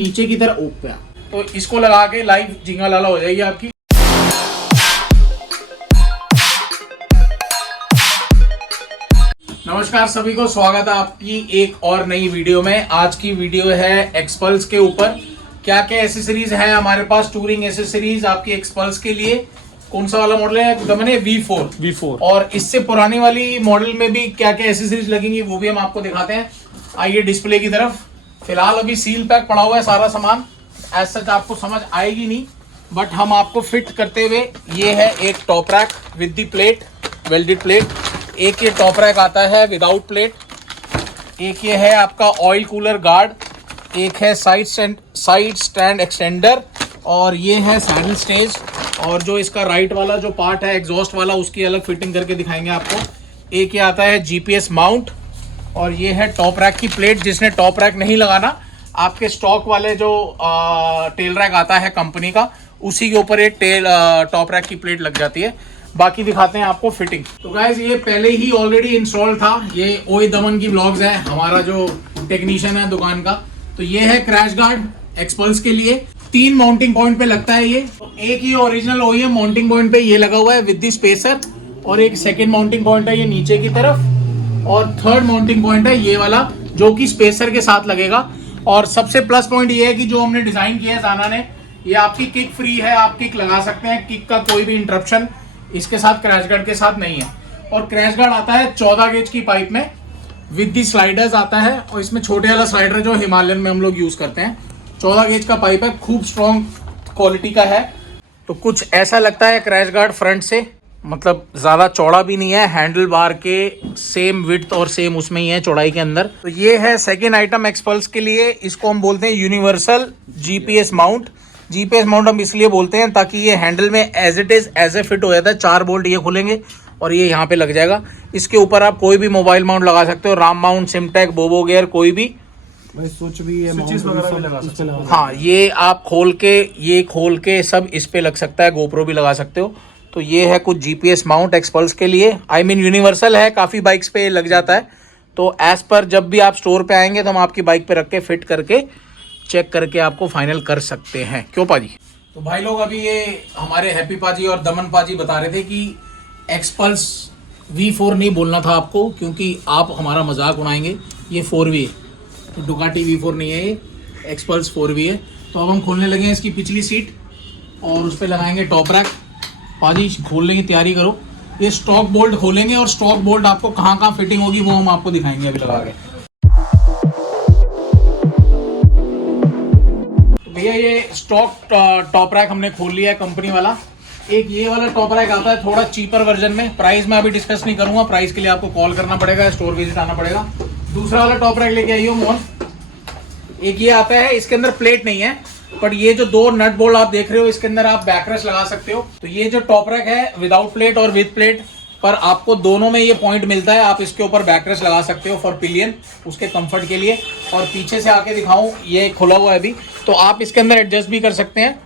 नीचे की तरफ ओप पे, तो इसको लगा के लाइव जिंगा लाला हो जाएगी आपकी। नमस्कार सभी को, स्वागत है आपकी एक और नई वीडियो में। आज की वीडियो है एक्सपल्स के ऊपर। क्या क्या एसेसरीज है हमारे पास, टूरिंग एसेसरीज आपकी एक्सपल्स के लिए। कौन सा वाला मॉडल है दमन? V4। और इससे पुरानी वाली मॉडल में भी क्या क्या एसेसरीज लगेंगी वो भी हम आपको दिखाते हैं। आइए डिस्प्ले की तरफ। फिलहाल अभी सील पैक पड़ा हुआ है सारा सामान, एज सच आपको समझ आएगी नहीं, बट हम आपको फिट करते हुए। ये है एक top rack with the plate, welded plate. एक ये टॉप रैक आता है विदाउट प्लेट। एक ये है आपका ऑयल कूलर गार्ड। एक है साइड स्टैंड एक्सटेंडर, और ये है सैडल स्टेज। और जो इसका राइट वाला जो पार्ट है एग्जॉस्ट वाला, उसकी अलग फिटिंग करके दिखाएंगे आपको। एक ये आता है जीपीएस माउंट, और ये है टॉप रैक की प्लेट। जिसने टॉप रैक नहीं लगाना, आपके स्टॉक वाले जो टेल रैक आता है कंपनी का, उसी के ऊपर एक टॉप रैक की प्लेट लग जाती है। बाकी दिखाते हैं आपको फिटिंग। तो गाइस ये पहले ही ऑलरेडी इंस्टॉल था। ये ओए दमन की ब्लॉग्स है, हमारा जो टेक्नीशियन है दुकान का। तो ये है क्रैश गार्ड एक्सपल्स के लिए। 3 माउंटिंग पॉइंट पे लगता है ये। तो एक ये ओरिजिनल ओईएम माउंटिंग पॉइंट पे ये लगा हुआ है विद द स्पेसर, और एक सेकेंड माउंटिंग पॉइंट है ये नीचे की तरफ, और थर्ड माउंटिंग पॉइंट है ये वाला जो कि स्पेसर के साथ लगेगा। और सबसे प्लस पॉइंट ये है कि जो हमने डिजाइन किया है जाना ने, ये आपकी किक फ्री है। आप किक लगा सकते हैं, किक का कोई भी इंटरप्शन इसके साथ क्रैश गार्ड के साथ नहीं है। और क्रैश गार्ड आता है 14 गेज की पाइप में विद दी स्लाइडर्स आता है। और इसमें छोटे वाला स्लाइडर जो हिमालयन में हम लोग यूज करते हैं। 14 गेज का पाइप है, खूब स्ट्रॉन्ग क्वालिटी का है। तो कुछ ऐसा लगता है क्रैश गार्ड फ्रंट से, मतलब ज्यादा चौड़ा भी नहीं है, हैंडल बार के सेम विड्थ और सेम उसमें ही है चौड़ाई के अंदर। तो ये है सेकेंड आइटम एक्सपल्स के लिए। इसको हम बोलते हैं universal GPS mount. GPS mount हम इसलिए बोलते हैं ताकि ये हैंडल में as it is as a fit हो जाता है। 4 बोल्ट ये खुलेंगे और ये यहाँ पे लग जाएगा। इसके ऊपर आप कोई भी मोबाइल माउंट लगा सकते हो, राम माउंट, सिमटेक, बोबो गियर, कोई भी स्विच भी है, स्विचेस वगैरह भी लगा सकते हो। हाँ, ये आप खोल के सब इस पे लग सकता है। गोप्रो भी लगा सकते हो। तो ये है कुछ जीपीएस माउंट एक्सपल्स के लिए। आई मीन यूनिवर्सल है, काफ़ी बाइक्स पे लग जाता है। तो एज पर जब भी आप स्टोर पे आएंगे तो हम आपकी बाइक पे रख के फिट करके चेक करके आपको फाइनल कर सकते हैं। क्यों पाजी? तो भाई लोग अभी ये हमारे हैप्पी पाजी और दमन पाजी बता रहे थे कि एक्सपल्स V4 नहीं बोलना था आपको, क्योंकि आप हमारा मजाक उड़ाएंगे। ये 4V है, तो डुकाटी V4 नहीं है, ये एक्सपल्स 4V है। तो अब हम खोलने लगे हैं इसकी पिछली सीट, और उस पर लगाएंगे टॉप रैक। पाजी खोलने की तैयारी करो। ये स्टॉक बोल्ट खोलेंगे, और स्टॉक बोल्ट आपको कहाँ कहाँ फिटिंग होगी वो हम आपको दिखाएंगे अभी लगा के। तो भैया ये स्टॉक टॉप रैक हमने खोल लिया है कंपनी वाला। एक ये वाला टॉप रैक आता है थोड़ा चीपर वर्जन में। प्राइस मैं अभी डिस्कस नहीं करूंगा, प्राइस के लिए आपको कॉल करना पड़ेगा, स्टोर विजिट आना पड़ेगा। दूसरा वाला टॉप रैक लेके आइए मोहन। एक ये आता है, इसके अंदर प्लेट नहीं है, पर ये जो 2 नट बोल्ट आप देख रहे हो, इसके अंदर आप बैकरेस्ट लगा सकते हो। तो ये जो टॉप रैक है विदाउट प्लेट और विद प्लेट, पर आपको दोनों में ये पॉइंट मिलता है। आप इसके ऊपर बैकरेस्ट लगा सकते हो फॉर पिलियन, उसके कंफर्ट के लिए। और पीछे से आके दिखाऊं, ये खुला हुआ है अभी, तो आप इसके अंदर एडजस्ट भी कर सकते हैं।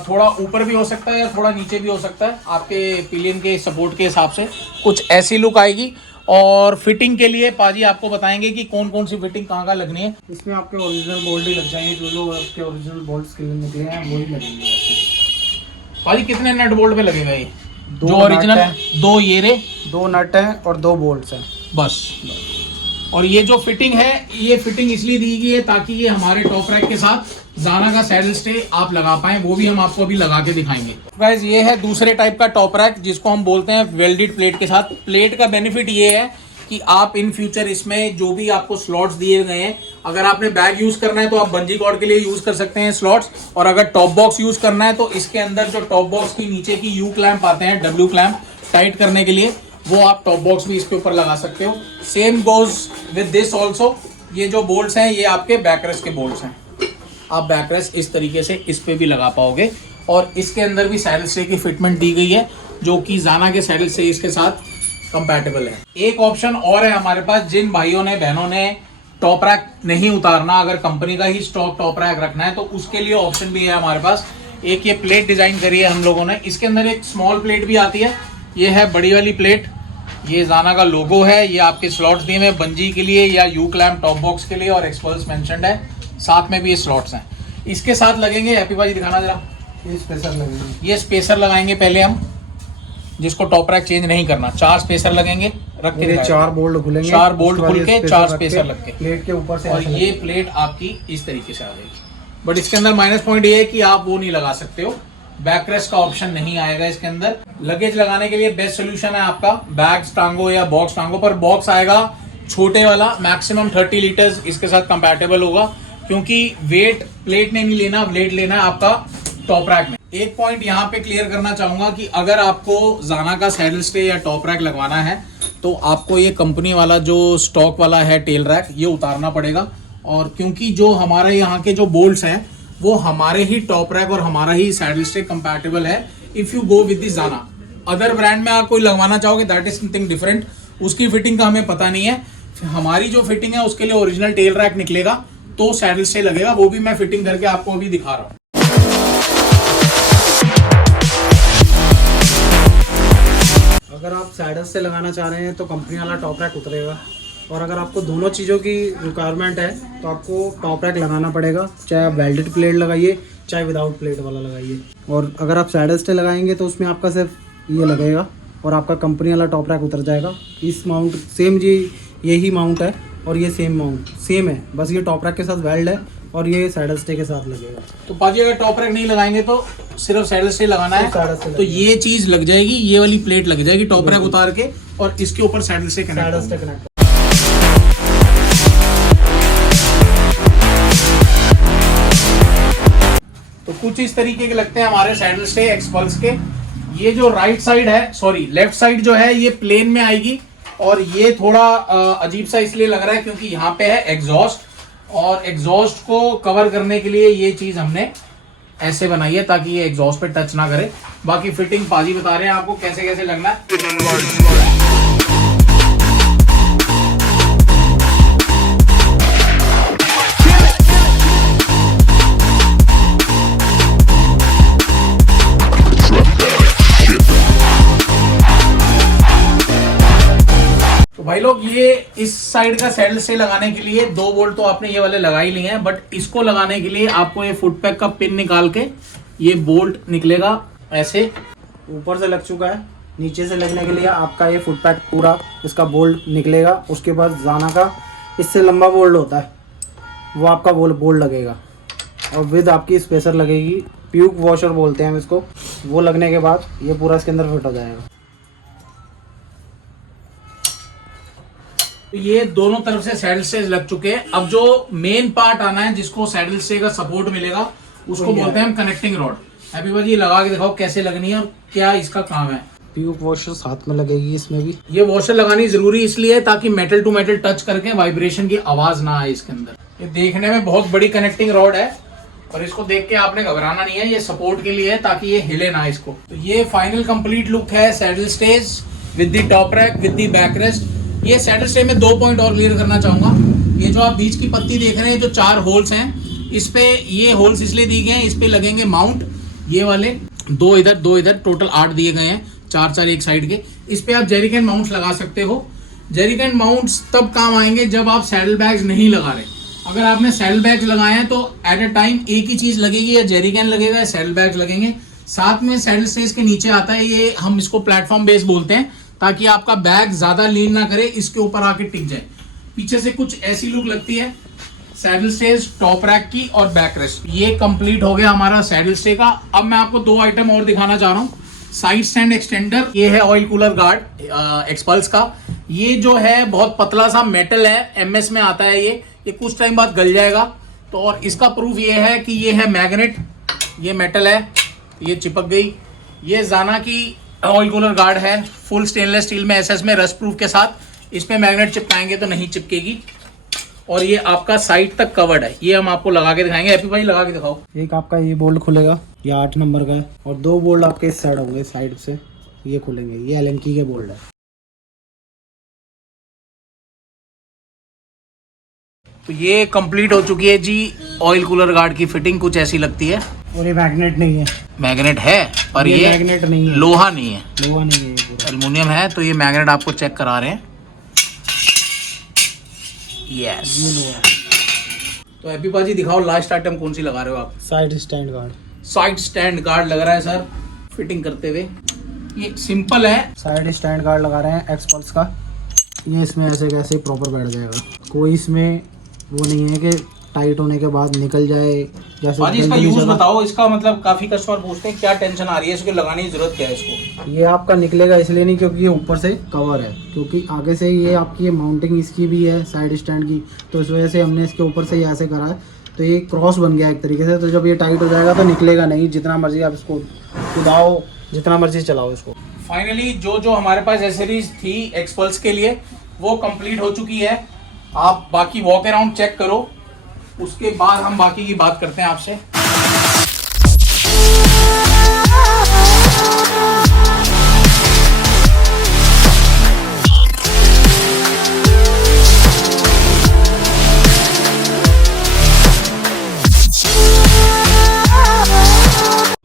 थोड़ा ऊपर भी हो सकता है या थोड़ा नीचे भी हो सकता है, आपके पिलियन के सपोर्ट के हिसाब से। कुछ ऐसी लुक आएगी। और फिटिंग के लिए पाजी आपको बताएंगे कि कौन कौन सी फिटिंग कहाँ लगनी है। इसमें आपके ओरिजिनल बोल्ट ही लग जाएंगे, जो आपके ओरिजिनल बोल्ट्स के लिए निकले हैं वही लगेंगे आपको। पाजी कितने नट बोल्ट पे लगेगा ये? 2 जो ओरिजिनल 2 ये रे 2 नट हैं और 2 बोल्ट्स हैं बस। और ये जो फिटिंग है, ये फिटिंग इसलिए दी गई है ताकि ये हमारे टॉप रैक के साथ जाना का सैडल स्टे आप लगा पाएं। वो भी हम आपको अभी लगा के दिखाएंगे। गाइस ये है दूसरे टाइप का टॉप रैक, जिसको हम बोलते हैं वेल्डेड प्लेट के साथ। प्लेट का बेनिफिट ये है कि आप इन फ्यूचर इसमें जो भी आपको स्लॉट्स दिए गए हैं, अगर आपने बैग यूज करना है तो आप बंजी कॉर्ड के लिए यूज कर सकते हैं स्लॉट्स। और अगर टॉप बॉक्स यूज करना है तो इसके अंदर जो टॉप बॉक्स की नीचे की यू क्लैंप आते हैं, W क्लैंप टाइट करने के लिए, वो आप टॉप बॉक्स भी इसके ऊपर लगा सकते हो। Same goes with this also. ये जो बोल्ट्स हैं ये आपके बैकरेस्ट के बोल्ट्स हैं। आप बैकरेस्ट इस तरीके से इस पे भी लगा पाओगे। और इसके अंदर भी सैडल स्टे की फिटमेंट दी गई है, जो कि जाना के सैडल स्टे इसके साथ कंपैटिबल है। एक ऑप्शन और है हमारे पास, जिन भाइयों ने बहनों ने टॉप रैक नहीं उतारना, अगर कंपनी का ही स्टॉक टॉप रैक रखना है, तो उसके लिए ऑप्शन भी है हमारे पास। एक ये प्लेट डिजाइन करी है हम लोगों ने। इसके अंदर एक स्मॉल प्लेट भी आती है, ये है बड़ी वाली प्लेट। ये जाना का लोगो है, ये आपके स्लॉट्स दिए हुए बंजी के लिए या यू क्लैम्प टॉप बॉक्स के लिए, और एक्सपल्स मेंशन्ड है, साथ में भी ये स्लॉट्स हैं। इसके साथ लगेंगे, हैप्पी भाई दिखाना जरा, ये स्पेशल लगेंगे। ये स्पेसर लगाएंगे पहले हम, जिसको टॉप रैक चेंज नहीं करना। 4 स्पेसर लगेंगे, रख के ये 4 बोल्ट खुलेंगे, 4 बोल्ट उसके बाद खुल के ये 4 रख स्पेसर लग के प्लेट के ऊपर से और ऐसे ये लगेगा। प्लेट आपकी इस तरीके से आ जाएगी। बट इसके अंदर माइनस पॉइंट ये है कि आप वो नहीं लगा सकते हो, बैकरेस्ट का ऑप्शन नहीं आएगा इसके अंदर। लगेज लगाने के लिए बेस्ट सोल्यूशन है आपका बैग्स टांगो या बॉक्स टांगो, पर बॉक्स आएगा छोटे वाला, मैक्सिमम 30 लीटर्स इसके साथ कंपैटिबल होगा, क्योंकि वेट प्लेट ने नहीं लेना, वेट लेना है आपका टॉप रैक में। एक पॉइंट यहाँ पे क्लियर करना चाहूंगा कि अगर आपको जाना का सैडल स्टे या टॉप रैक लगवाना है तो आपको ये कंपनी वाला जो स्टॉक वाला है टेल रैक, ये उतारना पड़ेगा। और क्योंकि जो हमारे यहाँ के जो बोल्ट्स हैं वो हमारे ही टॉप रैक और हमारा ही सैडल स्टे कंपैटिबल है if you go with the जाना। अदर ब्रांड में आप कोई लगवाना चाहोगे दैट इज समथिंग डिफरेंट, उसकी फिटिंग का हमें पता नहीं है। हमारी जो फिटिंग है उसके लिए ओरिजिनल टेल रैक निकलेगा तो सैडल स्टे लगेगा, वो भी मैं फिटिंग करके आपको अभी दिखा रहा हूँ। अगर आप सैडल से लगाना चाह रहे हैं तो कंपनी वाला टॉप रैक उतरेगा, और अगर आपको दोनों चीज़ों की रिक्वायरमेंट है तो आपको टॉप रैक लगाना पड़ेगा, चाहे आप वेल्डेड प्लेट लगाइए चाहे विदाउट प्लेट वाला लगाइए। और अगर आप सैडल स्टे लगाएंगे तो उसमें आपका सिर्फ ये लगेगा और आपका कंपनी वाला टॉप रैक उतर जाएगा। इस माउंट सेम जी यही माउंट है और ये सेम माउंट सेम है, बस ये टॉप रैक के साथ वेल्ड है और ये सैडल स्टे के साथ लगेगा। तो पाजी अगर टॉप रैक नहीं लगाएंगे तो सिर्फ सैडल स्टे लगाना सिर्फ सैडल है, स्टे तो ये चीज लग जाएगी, ये वाली प्लेट लग जाएगी टॉप रैक उतार के, और इसके ऊपर saddle stay saddle stay connect. Connect. तो कुछ इस तरीके के लगते हैं हमारे सैडल स्टे एक्सपल्स के। ये जो राइट साइड है, सॉरी लेफ्ट साइड जो है ये प्लेन में आएगी, और ये थोड़ा अजीब सा इसलिए लग रहा है क्योंकि यहाँ पे है एग्जॉस्ट, और एग्जॉस्ट को कवर करने के लिए ये चीज हमने ऐसे बनाई है ताकि ये एग्जॉस्ट पे टच ना करे। बाकी फिटिंग पाजी बता रहे हैं आपको कैसे कैसे लगना है। भाई लोग ये इस साइड का सैडल स्टे लगाने के लिए 2 बोल्ट तो आपने ये वाले लगा ही लिए हैं, बट इसको लगाने के लिए आपको ये फुट पैक का पिन निकाल के ये बोल्ट निकलेगा ऐसे। ऊपर से लग चुका है, नीचे से लगने के लिए आपका ये फुट पैक पूरा इसका बोल्ट निकलेगा। उसके बाद जाना का इससे लंबा बोल्ट होता है वो आपका बोल्ट लगेगा, और विद आपकी स्पेसर लगेगी, प्यूक वॉशर बोलते हैं हम इसको। वो लगने के बाद ये पूरा इसके अंदर फिट हो जाएगा। तो ये दोनों तरफ से सैडल स्टे लग चुके हैं। अब जो मेन पार्ट आना है जिसको सैडल स्टे का सपोर्ट मिलेगा उसको बोलते हैं हम कनेक्टिंग रॉड। हैप्पी भाई ये लगा के दिखाओ कैसे लगनी है और क्या इसका काम है। प्यूक वॉशर साथ में लगेगी इसमें भी। ये वॉशर लगानी जरूरी इसलिए है ताकि मेटल टू मेटल टच करके वाइब्रेशन की आवाज ना आए इसके अंदर। ये देखने में बहुत बड़ी कनेक्टिंग रॉड है और इसको देख के आपने घबराना नहीं है, ये सपोर्ट के लिए है ताकि ये हिले ना इसको। तो ये फाइनल कंप्लीट लुक है saddle stage with the top rack with the back rest. ये सैडल स्टे में 2 पॉइंट और क्लियर करना चाहूंगा। ये जो आप बीच की पत्ती देख रहे हैं, जो 4 होल्स हैं, इस पे ये होल्स इसलिए दिए गए हैं, इस पे लगेंगे माउंट, ये वाले 2 इधर 2 इधर, टोटल 8 दिए गए हैं, 4 एक साइड के। इस पे आप जेरिकन माउंट्स लगा सकते हो। जेरिकन माउंट्स तब काम आएंगे जब आप सैडल बैग्स नहीं लगा रहे। अगर आपने सैडल बैग्स लगाए हैं तो एट अ टाइम एक ही चीज लगेगी, या जेरिकन लगेगा या सैडल बैग्स लगेंगे। साथ में सैडल स्टेज के नीचे आता है, ये हम इसको प्लेटफॉर्म बेस बोलते हैं, ताकि आपका बैग ज्यादा लीन ना करे, इसके ऊपर आके टिक जाए। पीछे से कुछ ऐसी लुक लगती है सैडल स्टेज, टॉप रैक की और बैक रेस्ट। ये कंप्लीट हो गया हमारा सैडल स्टे का। अब मैं आपको 2 आइटम और दिखाना चाह रहा हूँ। साइड स्टैंड एक्सटेंडर, ये है ऑयल कूलर गार्ड एक्सपल्स का। ये जो है बहुत पतला सा मेटल है, एमएस में आता है ये कुछ टाइम बाद गल जाएगा। तो और इसका प्रूफ ये है कि ये है मैग्नेट, ये मेटल है, ये चिपक गई। ये जाना की ऑयल कूलर गार्ड है, फुल स्टेनलेस स्टील में एसएस में रस्ट प्रूफ के साथ। इस पे मैग्नेट चिपकाएंगे तो नहीं चिपकेगी। और ये आपका साइड तक कवर्ड है, ये हम आपको लगा के दिखाएंगे। हैप्पी भाई लगा के दिखाओ। एक आपका ये बोल्ट खुलेगा, ये 8 नंबर का है, और 2 बोल्ट आपके इस साइड होंगे, साइड से ये खुलेंगे, ये एलएनकी के बोल्ट है। तो ये कंप्लीट हो चुकी है जी ऑयल कूलर गार्ड की फिटिंग, कुछ ऐसी लगती है। और ये मैग्नेट नहीं है, मैग्नेट है पर ये मैग्नेट नहीं है, लोहा नहीं है, लोहा नहीं है, ये पूरा एल्युमिनियम है। तो ये मैग्नेट आपको चेक करा रहे हैं। यस, तो हैप्पी पाजी दिखाओ लास्ट आइटम कौन सी लगा रहे हो आप? Side stand guard. Side stand guard लग रहा है सर फिटिंग करते हुए। ये सिंपल है। साइड स्टैंड गार्ड लगा रहे हैं एक्सपल्स का। ये इसमें ऐसे कैसे प्रॉपर बैठ जाएगा, कोई इसमें वो नहीं है कि टाइट होने के बाद निकल जाए। जैसे पाजी इसका यूज बताओ, इसका मतलब काफी कस्टमर पूछते हैं क्या टेंशन आ रही है इसको लगाने की जरूरत क्या है इसको? ये आपका निकलेगा इसलिए नहीं क्योंकि ये ऊपर से कवर है, क्योंकि आगे से ये आपकी माउंटिंग इसकी भी है साइड स्टैंड की, तो इस वजह से हमने इसके ऊपर से ये ऐसे करा है, तो ये क्रॉस बन गया एक तरीके से। तो जब ये टाइट हो जाएगा तो निकलेगा नहीं, जितना मर्जी आप इसको कुदाओ, जितना मर्जी चलाओ इसको। फाइनली जो जो हमारे पास एसेसरीज थी एक्सपल्स के लिए वो कंप्लीट हो चुकी है। आप बाकी वॉक अराउंड चेक करो, उसके बाद हम बाकी की बात करते हैं आपसे।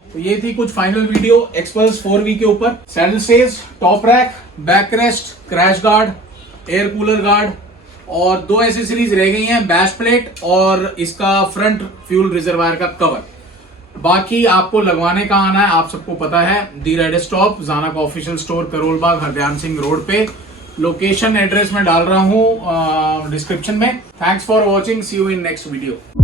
तो ये थी कुछ फाइनल वीडियो एक्सपल्स 4V के ऊपर। Saddle stage, top rack, back rest, crash guard, air cooler guard और 2 एसेसरीज रह गई हैं, बैश प्लेट और इसका फ्रंट फ्यूल रिजर्वायर का कवर। बाकी आपको लगवाने का आना है, आप सबको पता है, दी रेड स्टॉप जाना का official store, Karol Bagh, Hardhian Singh road पे। लोकेशन एड्रेस में डाल रहा हूँ डिस्क्रिप्शन में। Thanks for watching, see you in next video.